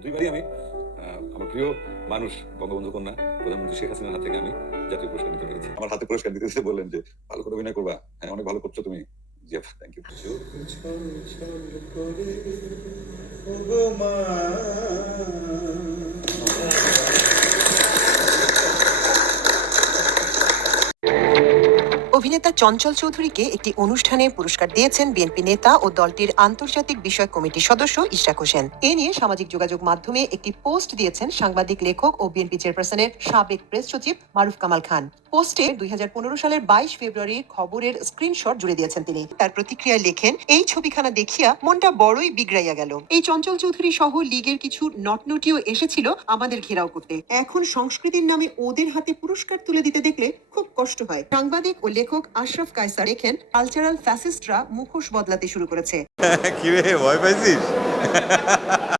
দুইবারই আমি আমার প্রিয় মানুষ, বঙ্গবন্ধু কন্যা, প্রধানমন্ত্রী শেখ হাসিনার হাত থেকে আমি জাতীয় পুরস্কার নিতে পেরেছি। আমার হাতে পুরস্কার দিতে দিতে বললেন যে, ভালো করে অভিনয় করবা। হ্যাঁ অনেক ভালো করছ তুমি। জি থ্যাংক ইউ অভিনেতা চঞ্চল চৌধুরীকে একটি অনুষ্ঠানে পুরস্কার দিয়েছেন বিএনপি নেতা ও দলটির আন্তর্জাতিক বিষয় কমিটির সদস্য ইশরাক হোসেন। এ নিয়ে সামাজিক যোগাযোগ মাধ্যমে একটি পোস্ট দিয়েছেন সাংবাদিক, লেখক ও বিএনপি চেয়ারপারসনের সাবেক প্রেস সচিব মারুফ কামাল খান। পোস্টে দুই হাজার পনেরো সালের বাইশ ফেব্রুয়ারির খবরের স্ক্রিনশট জুড়ে দিয়েছেন তিনি। তার প্রতিক্রিয়ায় লেখেন, এই ছবিখানা দেখিয়া মনটা বড়ই বিগড়াইয়া গেল। এই চঞ্চল চৌধুরী সহ লীগের কিছু নটনটিও এসেছিল আমাদের ঘেরাও করতে। এখন সংস্কৃতির নামে ওদের হাতে পুরস্কার তুলে দিতে দেখলে খুব কষ্ট হয়। সাংবাদিক ও লেখক আশরাফ কায়সার লেখেন, কালচারাল ফ্যাসিস্টরা মুখোশ বদলাতে শুরু করেছে। কিরে ভয় পাইছিস?